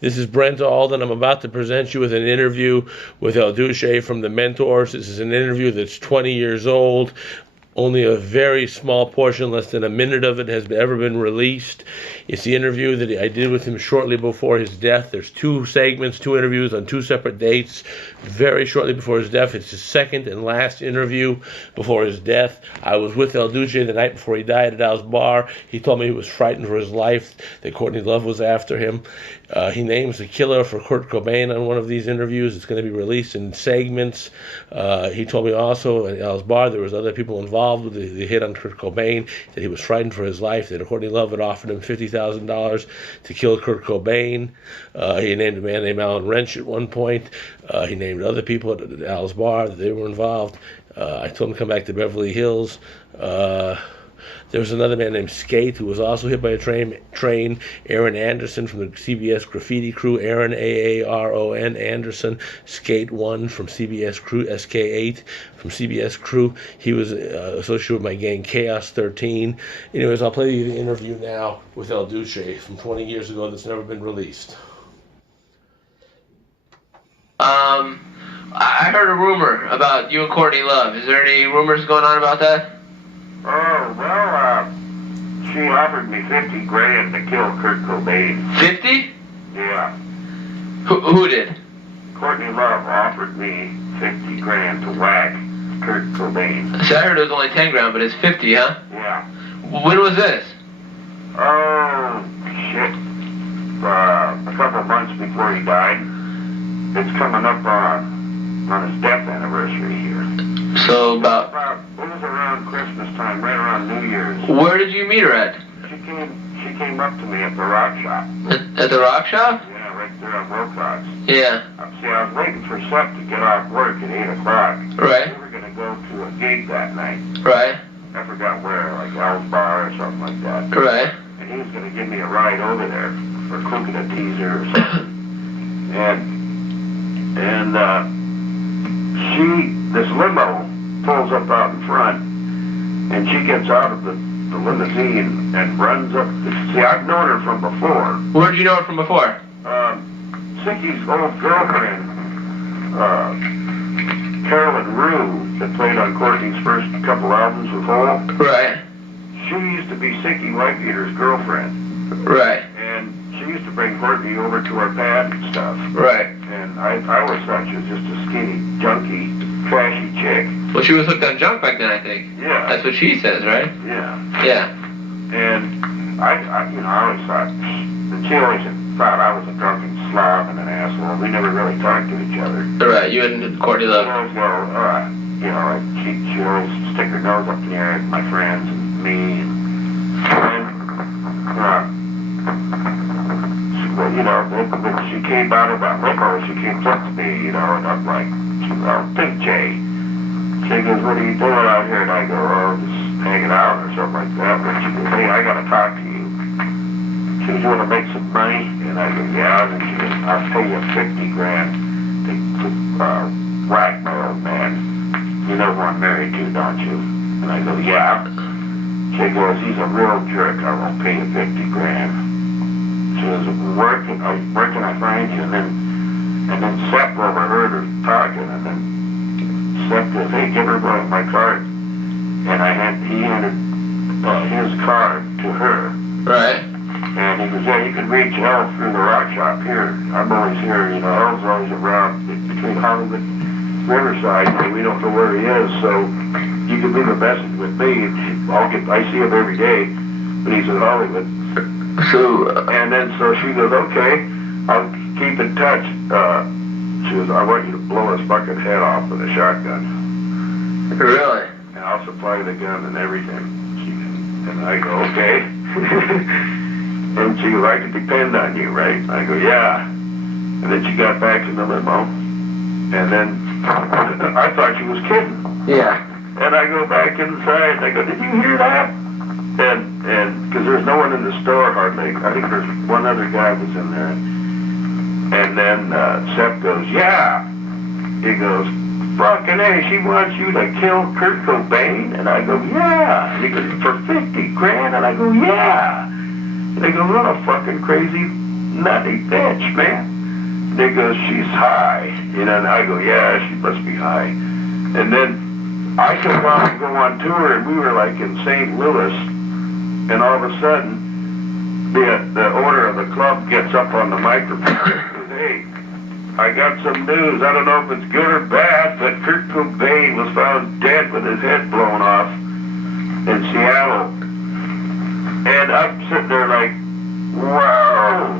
This is Brent Alden. I'm about to present you with an interview with Duce from The Mentors. This is an interview that's 20 years old. Only a very small portion, less than a minute of it, has ever been released. It's the interview that I did with him shortly before his death. There's two segments, two interviews on two separate dates, very shortly before his death. It's his second and last interview before his death. I was with Duce the night before he died at Al's bar. He told me he was frightened for his life, that Courtney Love was after him. He names the killer for Kurt Cobain on one of these interviews. It's going to be released in segments. He told me also at Al's bar there was other people involved with the hit on Kurt Cobain, that he was frightened for his life, that Courtney Love had offered him $50,000 to kill Kurt Cobain. He named a man named Alan Wrench at one point. He named other people at Al's bar that they were involved. I told him to come back to Beverly Hills. There was another man named Skate who was also hit by a train. Aaron Anderson from the CBS Graffiti crew. Aaron, Aaron Anderson. Skate 1 from CBS crew. SK8 from CBS crew. He was associated with my gang Chaos 13. Anyways, I'll play you the interview now with Duce from 20 years ago that's never been released. I heard a rumor about you and Courtney Love. Is there any rumors going on about that? Oh, well, she offered me $50,000 to kill Kurt Cobain. 50? Yeah. Who did? Courtney Love offered me $50,000 to whack Kurt Cobain. So I heard it was only 10 grand, but it's 50, huh? Yeah. When was this? Oh, shit. A couple months before he died. It's coming up on his death anniversary here. So It was around Christmas time, right around New Year's. Where did you meet her at? She came up to me at the rock shop. At the rock shop? Yeah, right there on Wilcox. Yeah. See, I was waiting for Seth to get off work at 8 o'clock. Right. We were going to go to a gig that night. Right. I forgot where, like Al's Bar or something like that. Right. And he was going to give me a ride over there for cooking a teaser or something. This limo pulls up out in front, and she gets out of the limousine and runs up. See, I've known her from before. Where did you know her from before? Sicky's old girlfriend, Carolyn Rue, that played on Courtney's first couple albums with Hole. Right. She used to be Sicky Whitebeater's girlfriend. Right. And she used to bring Courtney over to our pad and stuff. Right. And I always thought she was just a skinny, junky, trashy chick. Well, she was hooked on junk back then, I think. Yeah. That's what she says, right? Yeah. Yeah. And I always thought, and she always thought I was a drunken slob and an asshole. We never really talked to each other. Right, you and Courtney Love. She always go, she always stick her nose up in the air at my friends and me. When she came out of that limo, she came up to me, and I'm like, Big J. She goes, what are you doing out here? And I go, oh, just hanging out or something like that. But she goes, hey, I got to talk to you. She goes, you want to make some money? And I go, yeah. And she goes, I'll pay you $50,000 to whack my old man. You know who I'm married to, don't you? And I go, yeah. She goes, he's a real jerk. I won't pay you $50,000. She goes, where can I find you? And then Seth overheard her talking, and then Seth goes, hey, give her my card. And he handed his card to her. Right. And he goes, yeah, you can reach Elle through the rock shop here. I'm always here, Elle's always around between Hollywood and Riverside, and we don't know where he is, so you can leave a message with me. I see him every day, but he's in Hollywood. So she goes, okay, I'll keep in touch. She goes, I want you to blow his fucking head off with a shotgun. Really? And I'll supply the gun and everything. And I go, okay. And she goes, I can depend on you, right? I go, yeah. And then she got back in the limo. And then I thought she was kidding. Yeah. And I go back inside and I go, did you hear that? And because there's no one in the store hardly. I think there's one other guy was in there. And then Seth goes, yeah. He goes, fucking A, she wants you to kill Kurt Cobain? And I go, yeah. And he goes, for $50,000? And I go, yeah. And they go, what a fucking crazy nutty bitch, man. And they go, she's high. You know, and I go, yeah, she must be high. And then I come out and go on tour, and we were like in St. Louis, and all of a sudden, the owner of the club gets up on the microphone and says, hey, I got some news. I don't know if it's good or bad, but Kurt Cobain was found dead with his head blown off in Seattle. And I'm sitting there like, wow.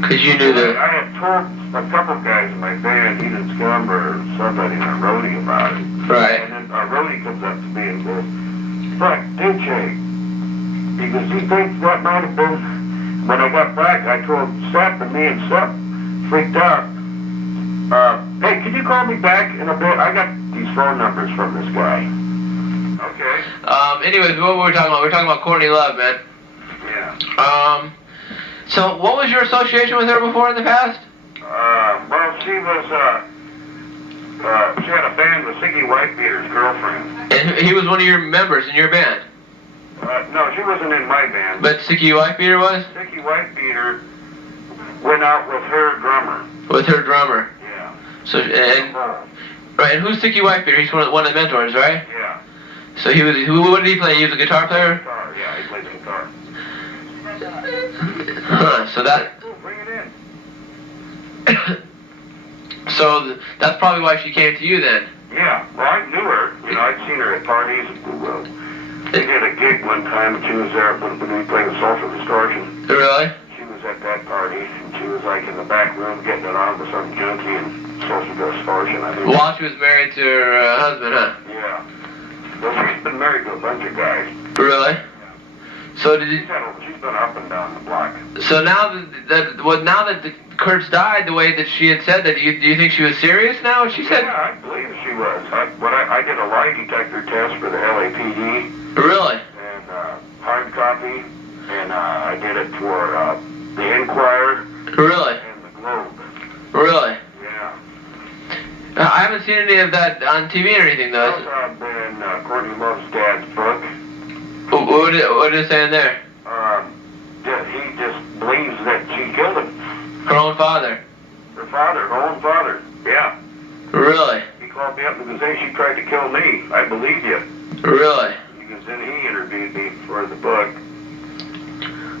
Because you knew that. I had told a couple guys in my band, Heathen Scum or somebody in a roadie about it. Right. And then our roadie comes up to me and goes, fuck, Duce. He goes, you think that might have been... When I got back, I told Seth, and me and Seth freaked out. Hey, can you call me back in a bit? I got these phone numbers from this guy. Okay. Anyways, what were we talking about? We were talking about Courtney Love, man. Yeah. So what was your association with her before in the past? Well, she was, she had a band with Siggy Whitebeater's girlfriend. And he was one of your members in your band? No, she wasn't in my band. But Siggy Whitebeater was? Siggy Whitebeater went out with her drummer. With her drummer? Yeah. So, and... Right, and who's Siggy Whitebeater? He's one of the mentors, right? Yeah. So he was, what did he play? He was a guitar player? Guitar, yeah, he played the guitar. Huh, so that... Bring it in. So that's probably why she came to you then? Yeah, well, I knew her. You know, I'd seen her at parties. They did a gig one time, and she was there when we played with Social Distortion. Really? She was at that party, and she was like in the back room getting it on with some junkie and Social Distortion, I think. While she was married to her husband, huh? Yeah. Well, she's been married to a bunch of guys. Really? So did you... She's been up and down the block. So now that Kurt's died, the way that she had said that, do you think she was serious now? What she said? Yeah, I believe she was. I did a lie detector test for the LAPD. Really? And hard copy, and I did it for the Enquirer. Really? And the Globe. Really? Yeah. I haven't seen any of that on TV or anything though. Also been Courtney Love's dad's book. What did it say in there? He just believes that she killed him. Her own father? Her father, her own father. Yeah. Really? He called me up and goes, hey, she tried to kill me. I believe you. Really? Because then he interviewed me for the book.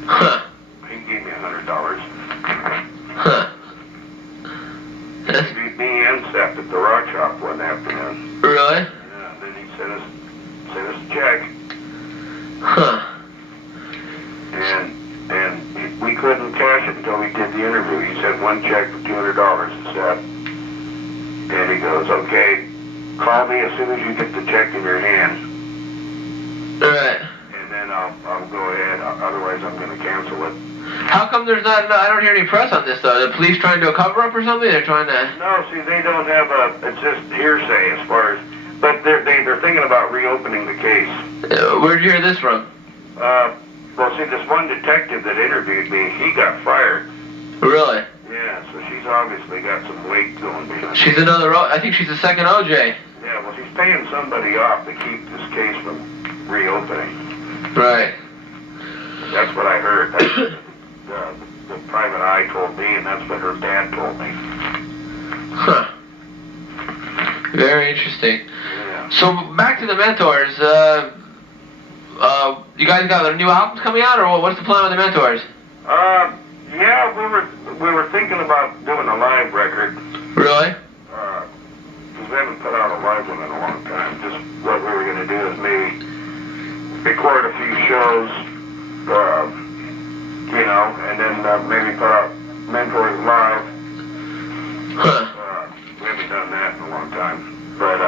Huh. He gave me $100. Huh. He interviewed me and Seth at the Rock Shop one afternoon. Really? Yeah, then he sent us a check. Huh. And we couldn't cash it until we did the interview. He sent one check for $200 to Seth. And he goes, okay, call me as soon as you get the check in your hand. Right. And then I'll go ahead, otherwise I'm going to cancel it. How come there's not, I don't hear any press on this though? The police trying to do a cover-up or something? They're trying to... No, see, they don't have it's just hearsay as far as, but they're thinking about reopening the case. Where'd you hear this from? Well, see, this one detective that interviewed me, he got fired. Really? Yeah, so she's obviously got some weight going behind. She's another, I think she's the second OJ. Yeah, well, she's paying somebody off to keep this case from reopening. Right. That's what I heard. That's the private eye told me, and that's what her dad told me. Huh. Very interesting. Yeah. So back to the mentors. You guys got new albums coming out, or what's the plan with the mentors? Yeah, we were thinking about doing a live record. Really? Because we haven't put out a live one in a long time. Just what we were going to do is maybe record a few shows, you know, and then maybe put out Mentors Live. Huh. We haven't done that in a long time. But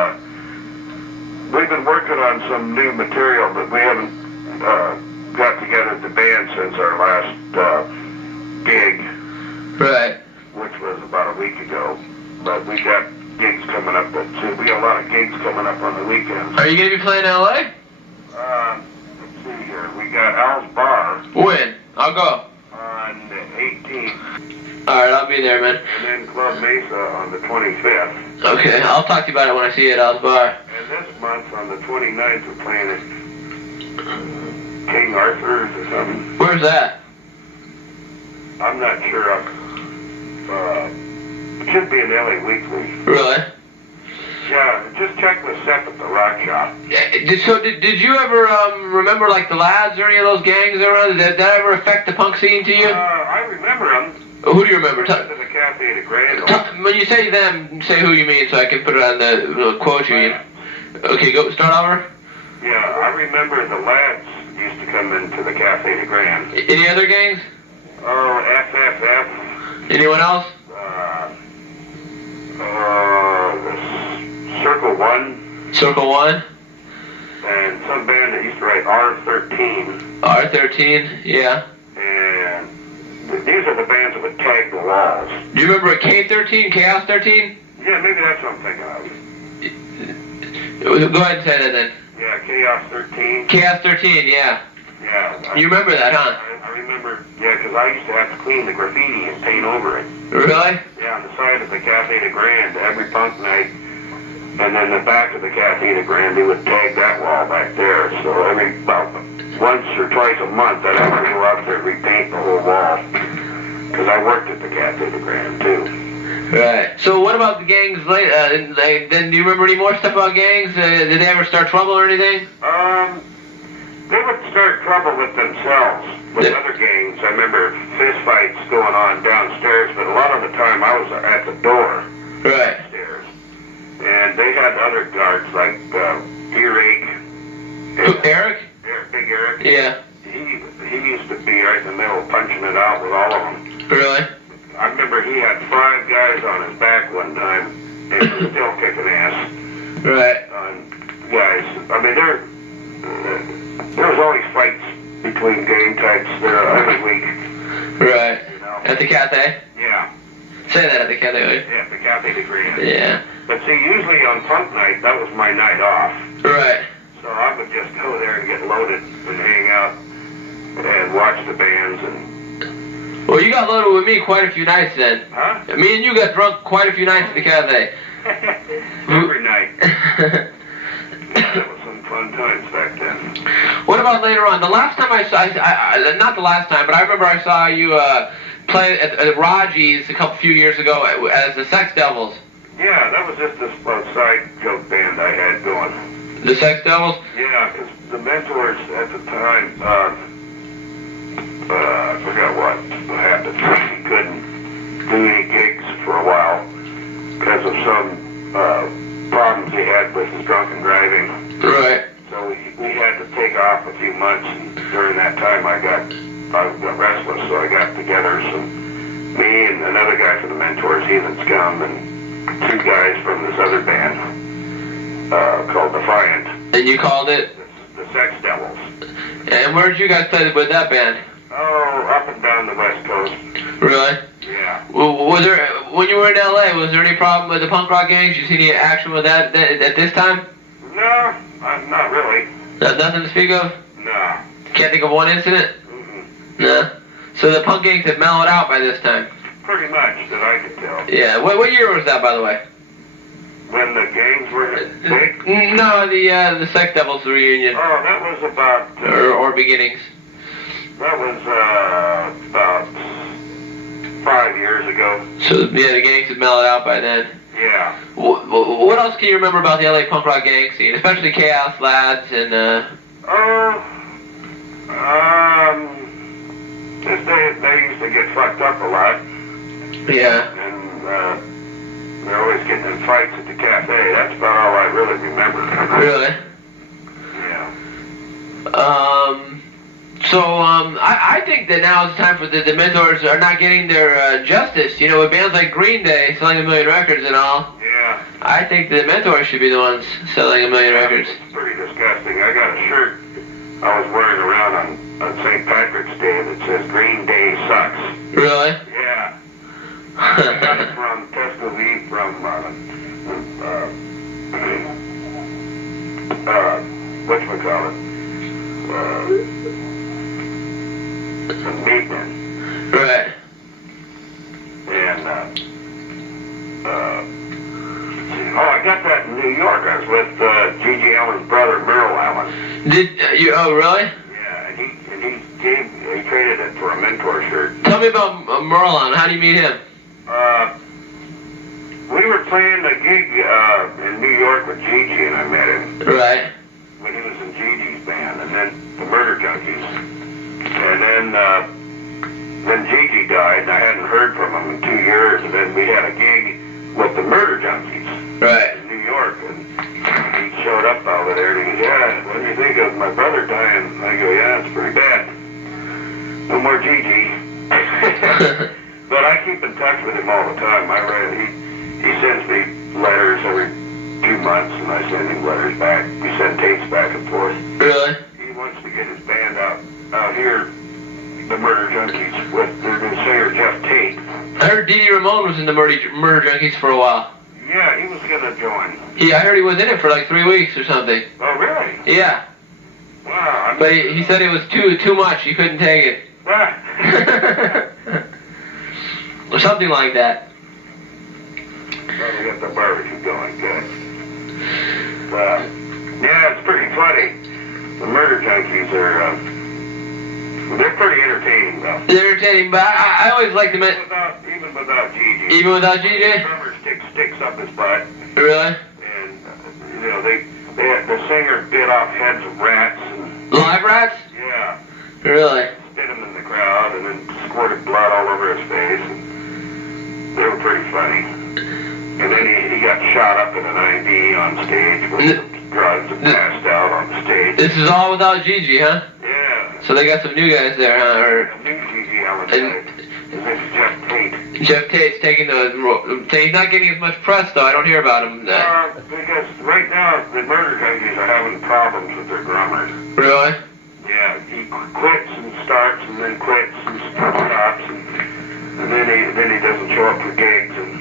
we've been working on some new material, but we haven't got together at the band since our last gig. Right. Which was about a week ago. But we got gigs coming up. We got a lot of gigs coming up on the weekends. Are you going to be playing in L.A.? Let's see here. We got Al's Bar. When? I'll go. On the 18th. Alright, I'll be there, man. And then Club Mesa on the 25th. Okay, I'll talk to you about it when I see you at Al's Bar. And this month on the 29th we're playing at King Arthur's or something. Where's that? I'm not sure. It should be in LA Weekly. Really? Yeah, just check the set at the Rock Shop. So did you ever remember like the Lads or any of those gangs around? Did that ever affect the punk scene to you? I remember them. Who do you remember? To the Cafe de Grand. When you say them, say who you mean so I can put it on the quote you. Okay, go start over. Yeah, I remember the Lads used to come into the Cafe de Grand. Any other gangs? Oh, FFF. Anyone else? Circle One. Circle One. And some band that used to write R13. R13, yeah. And these are the bands that would tag the walls. Do you remember K13, Chaos 13? Yeah, maybe that's what I'm thinking of. Go ahead and say that then. Yeah, Chaos 13. Chaos 13, yeah. Yeah. You remember that, huh? I remember, yeah, because I used to have to clean the graffiti and paint over it. Really? Yeah, on the side of the Cafe de Grand every punk night. And then the back of the Cafe de Grand, they would tag that wall back there. So about once or twice a month, I'd have to go out there and repaint the whole wall. Because I worked at the Cafe de Grand, too. Right. So what about the gangs later? Then do you remember any more stuff about gangs? Did they ever start trouble or anything? They would start trouble with themselves, with other gangs. I remember fist fights going on downstairs, but a lot of the time I was at the door. Right. Upstairs. And they had other guards like Earache. Eric? Big Eric. Yeah. He used to be right in the middle punching it out with all of them. Really? I remember he had 5 guys on his back one time, and he was still kicking ass. Right. Guys, I mean, there was always fights between gang types there every week. Right. You know? At the cafe? Yeah. Say that at the cafe. Yeah, the Cafe de Grand. Yeah. But see, usually on punk night, that was my night off. Right. So I would just go there and get loaded and hang out and watch the bands and... Well, you got loaded with me quite a few nights then. Huh? Me and you got drunk quite a few nights at the cafe. Every night. That was some fun times back then. What about later on? The last time I saw, not the last time, but I remember I saw you play at Raji's few years ago as the Sex Devils. Yeah, that was just a side joke band I had going. The Sex Devils? Yeah, because the mentors at the time, I forgot what happened. He couldn't do any gigs for a while because of some problems he had with his drunken driving. Right. So we had to take off a few months, and during that time I got restless, so I got together me and another guy from the Mentors, Heathen Scum, and 2 guys from this other band called Defiant. And you called it? The Sex Devils. And where did you guys play with that band? Oh, up and down the West Coast. Really? Yeah. Was there, when you were in LA, was there any problem with the punk rock gangs? You see any action with that at this time? No, not really. Nothing to speak of? No. Can't think of one incident? Mm-mm. No. So the punk gangs have mellowed out by this time? Pretty much, that I could tell. Yeah. What year was that, by the way? When the gangs were big? No, the Sex Devils reunion. Oh, that was about... or beginnings. That was about 5 years ago. So, yeah, the gangs have mellowed out by then. Yeah. What else can you remember about the LA punk rock gang scene, especially Chaos Lads and, they used to get fucked up a lot. Yeah. And, they're always getting in fights at the cafe. That's about all I really remember. Really? Yeah. I think that now it's time for the Mentors are not getting their justice. You know, with bands like Green Day selling 1 million records and all. Yeah. I think the Mentors should be the ones selling 1 million records. It's pretty disgusting. I got a shirt I was wearing around on St. Patrick's Day that says Green Day sucks. Really? Yeah. I got it from Tuscaloosa, from whatchamacallit? Meatman. Right. And, I got that in New York. I was with G.G. Allen's brother, Merle Allen. Did you? Oh, really? Yeah, and he gave He traded it for a Mentor shirt. Tell me about Merlon. How do you meet him? We were playing a gig in New York with Gigi, and I met him. Right. When he was in Gigi's band, and then the Murder Junkies. And then Gigi died, and I hadn't heard from him in 2 years, and then we had a gig with the Murder Junkies. Right. In New York, and he showed up over there, and he goes, yeah, what do you think of my brother dying? And I go, yeah, it's pretty bad. No more Gigi. But I keep in touch with him all the time. He sends me letters every 2 months, and I send him letters back. We send tapes back and forth. Really? He wants to get his band out here, the Murder Junkies, with their new singer Jeff Tate. I heard Dee Ramone was in the Murder Junkies for a while. Yeah, he was gonna join. Yeah, I heard he was in it for like 3 weeks or something. Oh, really? Yeah. Wow. But he said it was too much. He couldn't take it. Or something like that. Well, we got the barbecue going good. Yeah, it's pretty funny. The Murder Junkies are, they're pretty entertaining, though. They're entertaining, but I always like them. Even without Gigi. Even without Gigi? The drummer sticks up his butt. Really? And, the singer bit off heads of rats. And, live rats? Yeah. Really? Spit him in the crowd and then squirted blood all over his face. And they were pretty funny. And then he got shot up in an IV on stage with some drugs and passed out on the stage. This is all without Gigi, huh? Yeah. So they got some new guys there, huh? A new Gigi Allen. His name's Jeff Tate. Jeff Tate's taking he's not getting as much press, though. I don't hear about him. Because right now the Murder Junkies are having problems with their drummers. Really? Yeah, he quits and starts and then quits and stops and then he doesn't show up for gigs, and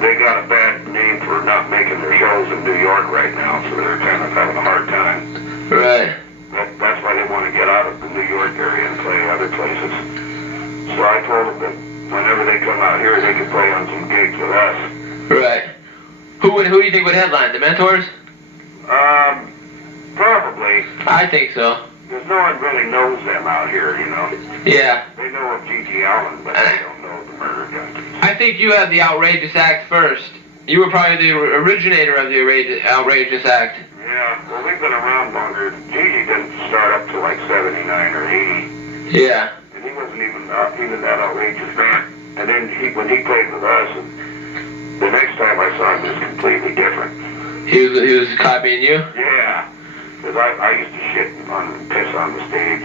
they got a bad name for not making their shows in New York right now, so they're kind of having a hard time. Right. That's why they want to get out of the New York area and play other places. So I told them that whenever they come out here, they can play on some gigs with us. Right. Who do you think would headline? The Mentors? Probably. I think so. Because no one really knows them out here, you know. Yeah. They know of Gigi Allen, but they don't know the Murder Junkies. I think you had the outrageous act first. You were probably the originator of the outrageous act. Yeah, well, we've been around longer. Gigi didn't start up till like 79 or 80. Yeah. And he wasn't even that outrageous then. And then when he played with us, and the next time I saw him, he was completely different. He was copying you? Yeah. Because I used to shit and piss on the stage.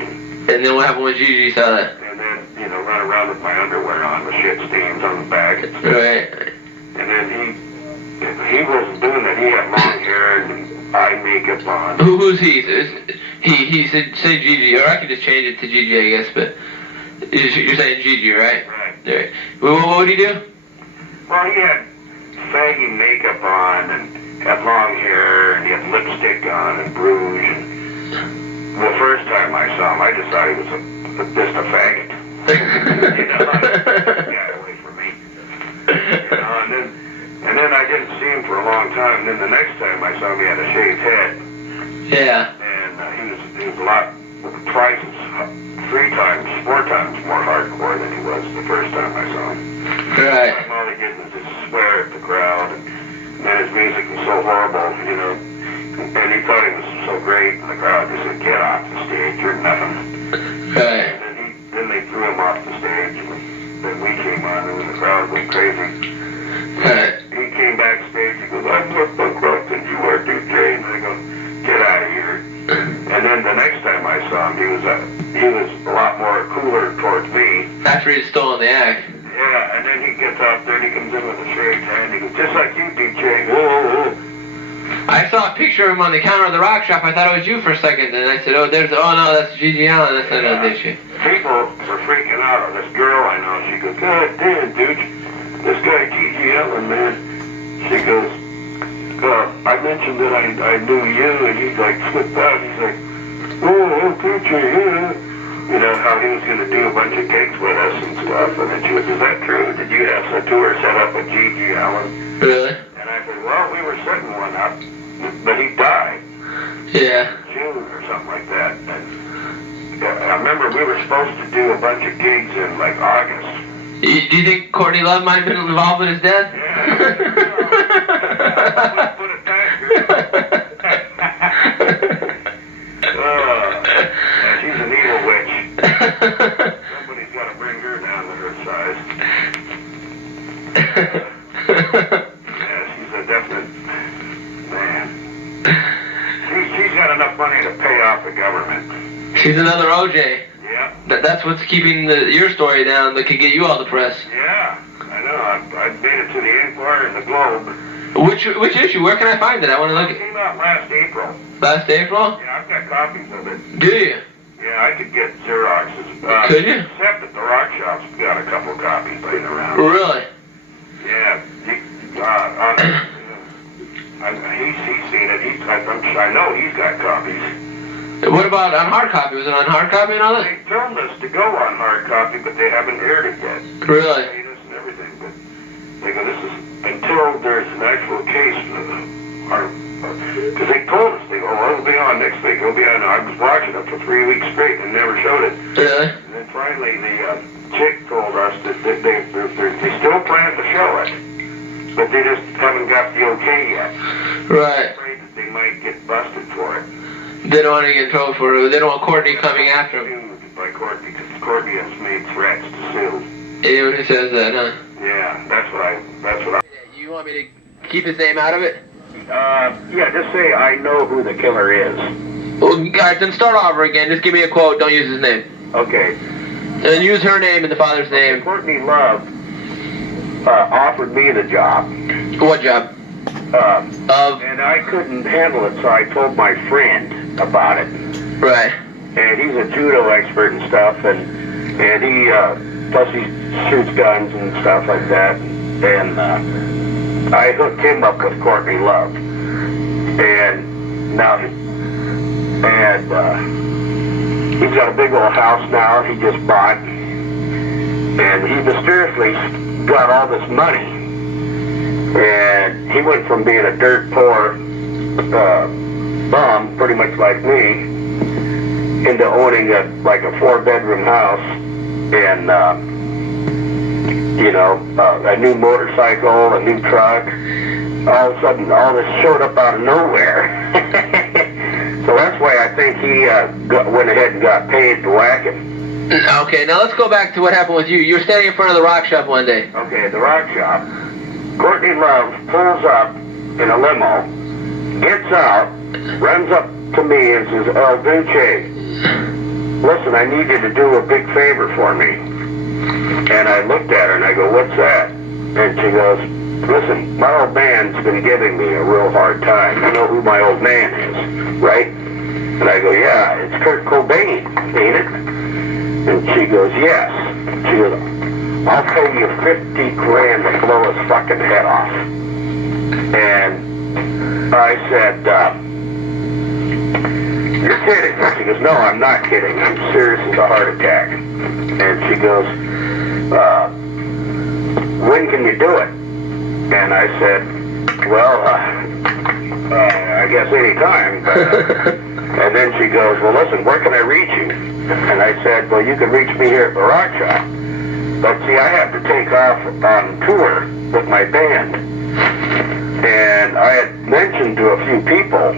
And then what happened when Gigi saw that? And then, run around with my underwear on with shit stains on the back. Right. And then he wasn't doing that. He had long hair and eye makeup on. Who's he? He said say Gigi, or I could just change it to Gigi, I guess, but you're saying Gigi, right? Right. What would he do? Well, he had faggy makeup on and had long hair, and he had lipstick on and rouge. And the first time I saw him, I just thought he was just a faggot. Get away from me. And then I didn't see him for a long time. And then the next time I saw him, he had a shaved head. Yeah. And he was a lot, 4 times more hardcore than he was the first time I saw him. Right. All he did was just swear at the crowd. And then his music was so horrible, and he thought he was so great, and the crowd just said, get off the stage, you're nothing. Right. And then they threw him off the stage, and then we came on, and the crowd went crazy. Right. He came backstage, he goes, I'm more punk rock than you are, Duce. And I go, get out of here. And then the next time I saw him, he was a lot more cooler towards me. After he'd stolen the act. Yeah, and then he gets out there and he comes in with a shaved head. He goes, just like you, DJ. Oh. I saw a picture of him on the counter of the rock shop. I thought it was you for a second. And I said, oh, no, that's Gigi Allen. I said, no, did she? People were freaking out. Or this girl I know, she goes, God damn, dude. This guy, Gigi Allen, man. She goes, I mentioned that I knew you. And he's like, flipped out. He's like, oh, DJ, yeah. You know, how he was going to do a bunch of gigs with us and stuff. And then she was, is that true? Did you have a tour set up with Gigi Allen? Really? And I said, well, we were setting one up, but he died. Yeah. In June or something like that. And I remember we were supposed to do a bunch of gigs in like August. Do you think Courtney Love might have been involved with his death? Yeah. Put it past her. Yeah, she's an evil witch. Somebody's got to bring her down to her size. Yeah, she's a definite man. She's got enough money to pay off the government. She's another OJ. Yeah. That's what's keeping your story down that could get you all the press. Yeah, I know. I made it to the Enquirer and the Globe. Which issue? Where can I find it? I want to look It at. came out last April. Last April? Yeah, I've got copies of it. Do you? Yeah, I could get Xeroxes. Could you? Except that the Rock Shop's got a couple copies laying around. Really? Yeah. He's seen it. I know he's got copies. What about on hard copy? Was it on hard copy and all that? They filmed us to go on hard copy, but they haven't aired it yet. Really? Paid us and everything, but they go, this is until there's an actual case for the because they told us, they go, well, it'll be on next week. It'll be on. I was watching it for 3 weeks straight and never showed it. Really? And then finally the chick told us that they still plan to show it, but they just haven't got the okay yet. Right. They're afraid that they might get busted for it. They don't want to get in trouble for it. They don't want Courtney coming after him. Sued by Courtney, because Courtney has made threats to sue. Anyone who says that, huh? Yeah, that's what I. You want me to keep his name out of it? Yeah, just say I know who the killer is. Well, alright, then start over again. Just give me a quote. Don't use his name. Okay. And then use her name and the father's name. Courtney Love offered me the job. What job? And I couldn't handle it, so I told my friend about it. Right. And he's a judo expert and stuff, and he plus he shoots guns and stuff like that. And I hooked him up with Courtney Love, and now he's got a big old house now he just bought, and he mysteriously got all this money, and he went from being a dirt poor bum, pretty much like me, into owning a 4-bedroom house and a new motorcycle, a new truck. All of a sudden, all this showed up out of nowhere. So that's why I think he went ahead and got paid to whack him. Okay, now let's go back to what happened with you. You were standing in front of the rock shop one day. Okay, the rock shop. Courtney Love pulls up in a limo, gets out, runs up to me and says, Duce, listen, I need you to do a big favor for me. And I looked at her and I go, what's that? And she goes, listen, my old man's been giving me a real hard time. You know who my old man is, right? And I go, yeah, it's Kurt Cobain, ain't it? And she goes, yes. She goes, I'll pay you $50 grand to blow his fucking head off. And I said, you're kidding. She goes, no, I'm not kidding. I'm serious as a heart attack. And she goes, when can you do it? And I said, well, I guess any time. And then she goes, well, listen, where can I reach you? And I said, well, you can reach me here at the rock shop. But see, I have to take off on tour with my band. And I had mentioned to a few people,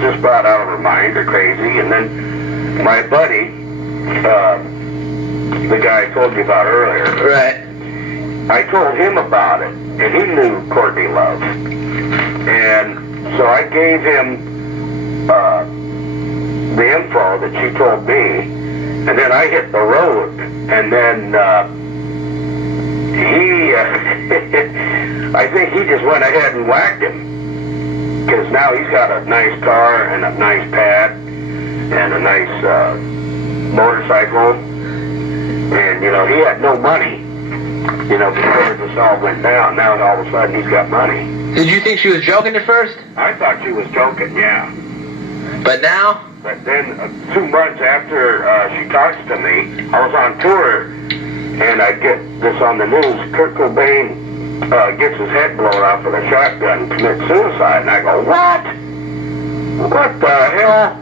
just brought out of her mind, they're crazy. And then my buddy, the guy I told you about earlier. Right. I told him about it, and he knew Courtney Love. And so I gave him the info that she told me, and then I hit the road, and then I think he just went ahead and whacked him, because now he's got a nice car and a nice pad and a nice motorcycle, and he had no money. Before this all went down, now all of a sudden he's got money. Did you think she was joking at first? I thought she was joking, yeah. But now? But then 2 months after she talks to me, I was on tour, and I get this on the news. Kurt Cobain gets his head blown off with a shotgun and commits suicide. And I go, what? What the hell?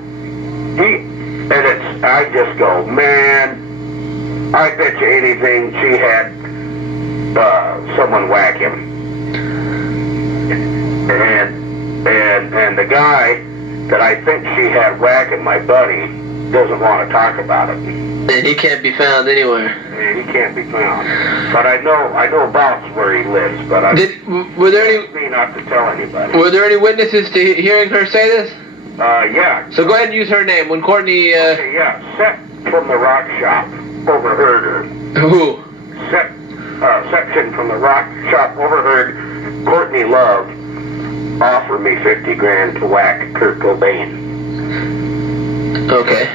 And it's I just go, man, I bet you anything she had someone whack him. And the guy that I think she had whacking my buddy doesn't want to talk about it. And he can't be found anywhere. And he can't be found. But I know about where he lives. But were there any? Me not to tell anybody. Were there any witnesses to hearing her say this? Yeah. So go ahead and use her name. When Courtney. Okay, yeah. Seth from the rock shop overheard her. Who? Section from the rock shop overheard Courtney Love offer me $50,000 to whack Kurt Cobain. Okay.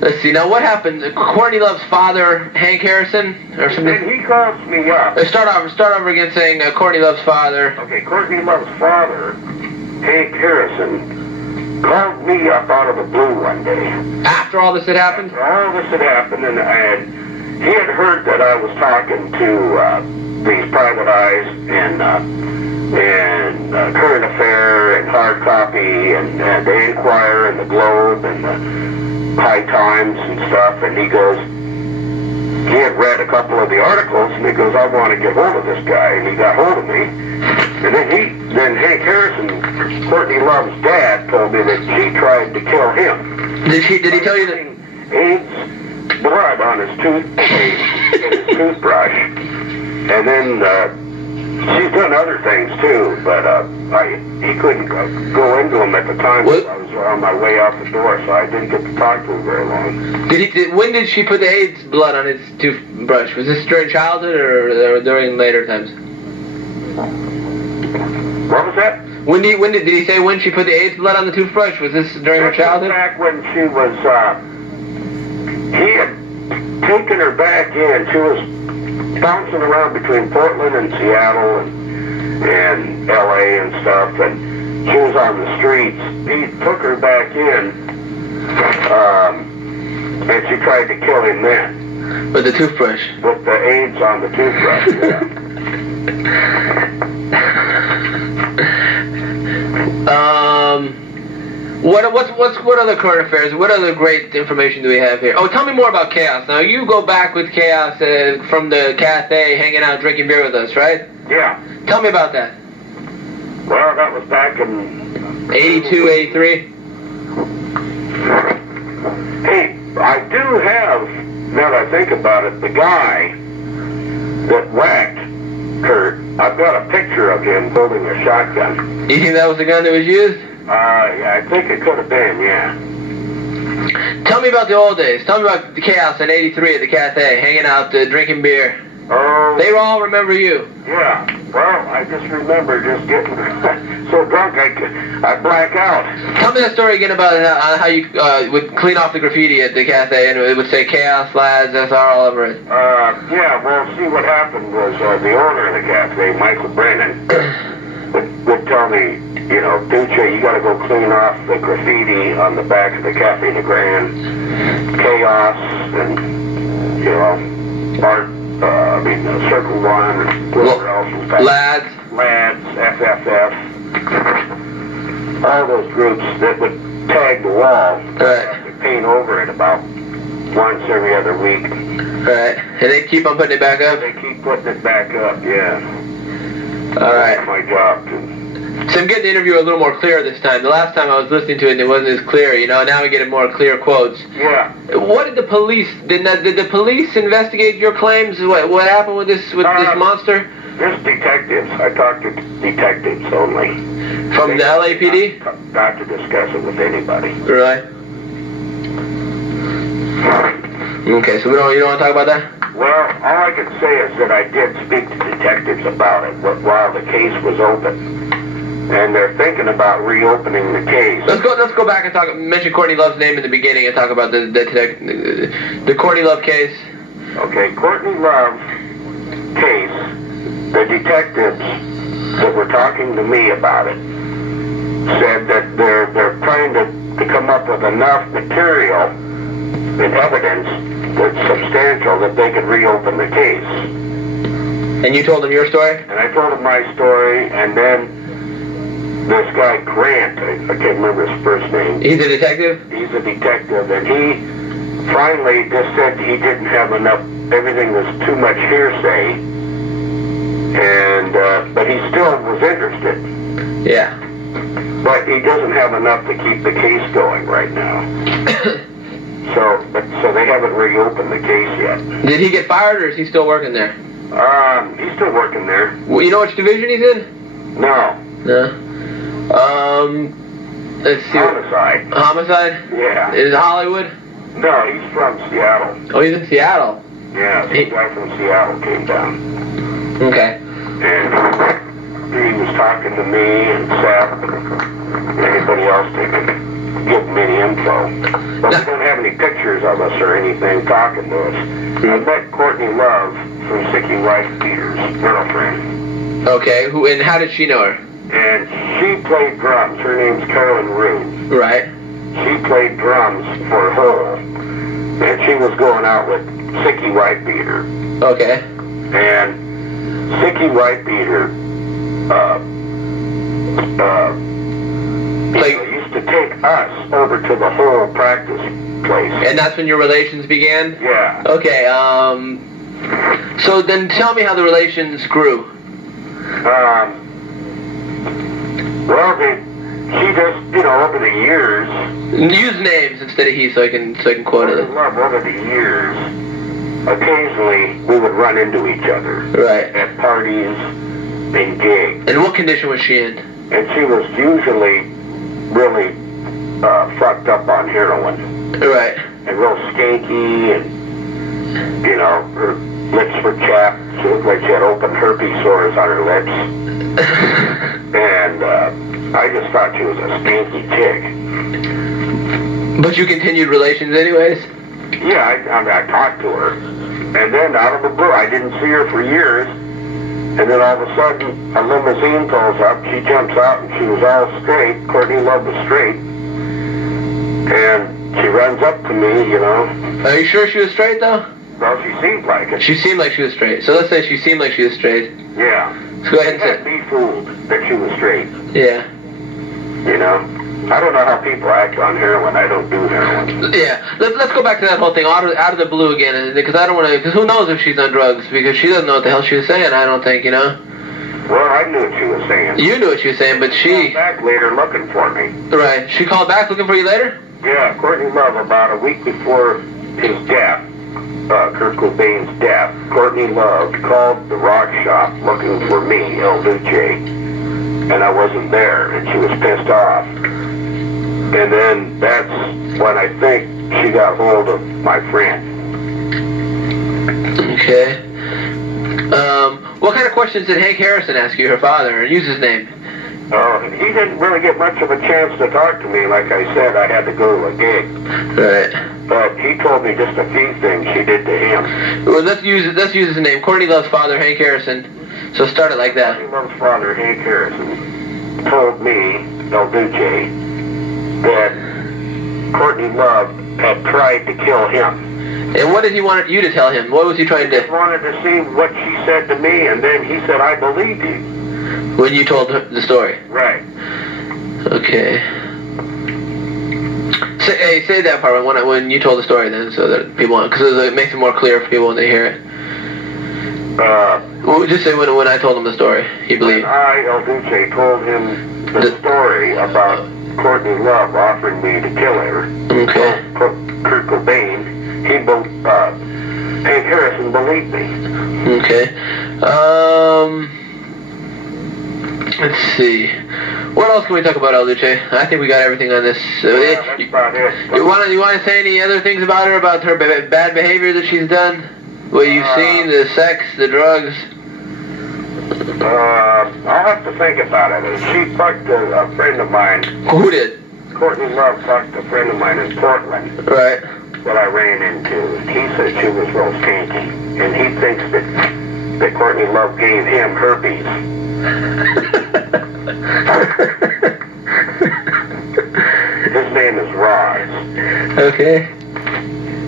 Let's see. Now, what happened? Courtney Love's father, Hank Harrison, or something. And he calls me up. Start over again, saying Courtney Love's father. Okay, Courtney Love's father, Hank Harrison, called me up out of the blue one day. After all this had happened. After all this had happened, and he had heard that I was talking to these private eyes and Current Affair and Hard Copy and the Inquirer and the Globe and the High Times and stuff, and he goes, he had read a couple of the articles, and he goes, I want to get hold of this guy, and he got hold of me, and then Hank Harrison, Courtney Love's dad, told me that she tried to kill him. Did he tell you that? AIDS blood on his toothbrush, and then she's done other things too, but he couldn't go into them at the time. What? I was on my way out the door, so I didn't get to talk to him very long. When did she put the AIDS blood on his toothbrush? Was this during childhood or during later times? What was that? Did he say when she put the AIDS blood on the toothbrush? Was this during her childhood? Back when she was, he had taken her back in. She was bouncing around between Portland and Seattle and LA and stuff, and she was on the streets. He took her back in, and she tried to kill him then. With the toothbrush? With the AIDS on the toothbrush, yeah. What other current affairs? What other great information do we have here? Oh, tell me more about Chaos. Now, you go back with Chaos from the cafe, hanging out, drinking beer with us, right? Yeah. Tell me about that. Well, that was back in 82, 83. Hey, I do have, now that I think about it, the guy that whacked Kurt, I've got a picture of him holding a shotgun. You think that was the gun that was used? Yeah, I think it could have been, yeah. Tell me about the old days. Tell me about the Chaos in 83 at the cafe, hanging out, drinking beer. Oh. They all remember you. Yeah. Well, I just remember just getting so drunk I black out. Tell me that story again about how you would clean off the graffiti at the cafe and it would say Chaos, Lads, SR all over it. Yeah, well, see what happened was the owner of the cafe, Michael Brennan, would tell me, you know, Duce, you got to go clean off the graffiti on the back of the Cafe de Grand, Chaos, and, you know, Art, Circle One, and whatever else was back. Lads, FFF, all those groups that would tag the wall. Right. Would paint over it about once every other week. Right. And they keep on putting it back up? They keep putting it back up, yeah. All right. That's my job, too. So I'm getting the interview a little more clear this time. The last time I was listening to it and it wasn't as clear, you know, now we get more clear quotes. Yeah. What did the police, did the police investigate your claims? What happened with this monster? Just detectives. I talked to detectives only. From the LAPD? Not to discuss it with anybody. Really? Okay, so you don't want to talk about that? Well, all I can say is that I did speak to detectives about it while the case was open. And they're thinking about reopening the case. Let's go back and mention Courtney Love's name in the beginning and talk about the Courtney Love case. Okay, Courtney Love case, the detectives that were talking to me about it said that they're trying to come up with enough material and evidence that's substantial that they could reopen the case. And you told them your story? And I told them my story, and then this guy Grant, I can't remember his first name. He's a detective? He's a detective, and he finally just said he didn't have enough, everything was too much hearsay, and, but he still was interested. Yeah. But he doesn't have enough to keep the case going right now. So they haven't reopened the case yet. Did he get fired, or is he still working there? He's still working there. Well, you know which division he's in? No. No. Let's see. Homicide. Homicide? Yeah. Is it Hollywood? No, he's from Seattle. Oh, he's in Seattle. Yeah, the guy from Seattle came down. Okay. And he was talking to me and Seth and anybody else that could give him any info. But we don't have any pictures of us or anything talking to us. I met Courtney Love from Sicky Wife Peter's girlfriend. Okay, who and how did she know her? And she played drums. Her name's Carolyn Rue. Right. She played drums for Hole. And she was going out with Sicky White Beater. Okay. And Sicky White Beater used to take us over to the Hole practice place. And that's when your relations began? Yeah. Okay, so then tell me how the relations grew. Well, she just, over the years. Use names instead of he, so I can quote it. Love, over the years, occasionally we would run into each other. Right. At parties and gigs. And what condition was she in? And she was usually really fucked up on heroin. Right. And real skanky, and her lips were chapped. She looked like she had open herpes sores on her lips. And I just thought she was a skanky chick. But you continued relations anyways? Yeah, I talked to her. And then out of the blue, I didn't see her for years. And then all of a sudden, a limousine pulls up. She jumps out, and she was all straight. Courtney Love was straight. And she runs up to me, Are you sure she was straight, though? Well, she seemed like it. She seemed like she was straight. So let's say she seemed like she was straight. Yeah. Let's go ahead and Can't be fooled that she was straight. Yeah. I don't know how people act on heroin. I don't do heroin. Yeah. Let's go back to that whole thing out of the blue again, because I don't want to. Because who knows if she's on drugs? Because she doesn't know what the hell she was saying. I don't think Well, I knew what she was saying. You knew what she was saying, but she called back later looking for me. Right. She called back looking for you later. Yeah, Courtney Love, about a week before his death, Kurt Cobain's death, Courtney Love called the rock shop looking for me, El Duce, and I wasn't there, and she was pissed off. And then that's when I think she got hold of my friend. Okay. What kind of questions did Hank Harrison ask you, her father, and use his name? Oh, he didn't really get much of a chance to talk to me. Like I said, I had to go to a gig. Right. But he told me just a few things she did to him. Well, let's use his name. Courtney Love's father, Hank Harrison. So start it like that. Courtney Love's father, Hank Harrison, told me, El Duce, that Courtney Love had tried to kill him. And what did he want you to tell him? What was he trying to do? He wanted to see what she said to me, and then he said, I believe you. When you told her the story? Right. Okay. Say that part when you told the story then, so that people, because it makes it more clear for people when they hear it. Well, just say when I told him the story, he believed. When I, El Duce, told him the story about Courtney Love offering me to kill her, Okay. Kurt Cobain, Hank Harrison believed me. Okay. Let's see. What else can we talk about, El Duce? I think we got everything on this. Yeah, that's about it. You want to say any other things about her, about her bad behavior that she's done? What you've seen, the sex, the drugs? I'll have to think about it. She fucked a friend of mine. Who did? Courtney Love fucked a friend of mine in Portland Right. that I ran into. He said she was real skanky, and he thinks that Courtney Love gave him herpes. His name is Roz. Okay.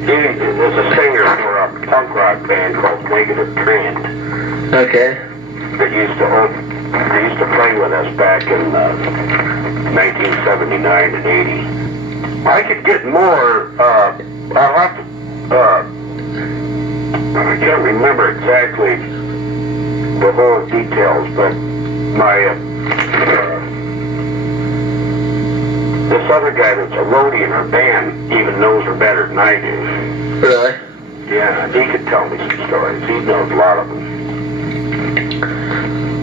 He was a singer for a punk rock band called Negative Trend Okay. that used to They used to play with us back in 1979 and 80. I could get more, I'll have to, I can't remember exactly the whole details, but this other guy that's a roadie in our band even knows her better than I do. Really? Yeah, he could tell me some stories. He knows a lot of them.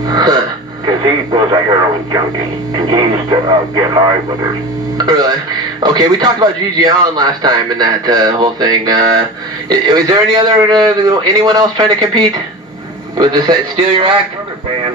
Huh. Because he was a heroin junkie, and he used to get high with her. Really? Okay, we talked about Gigi Allen last time in that whole thing. Is there anyone else trying to compete? Would this steal your act? Another band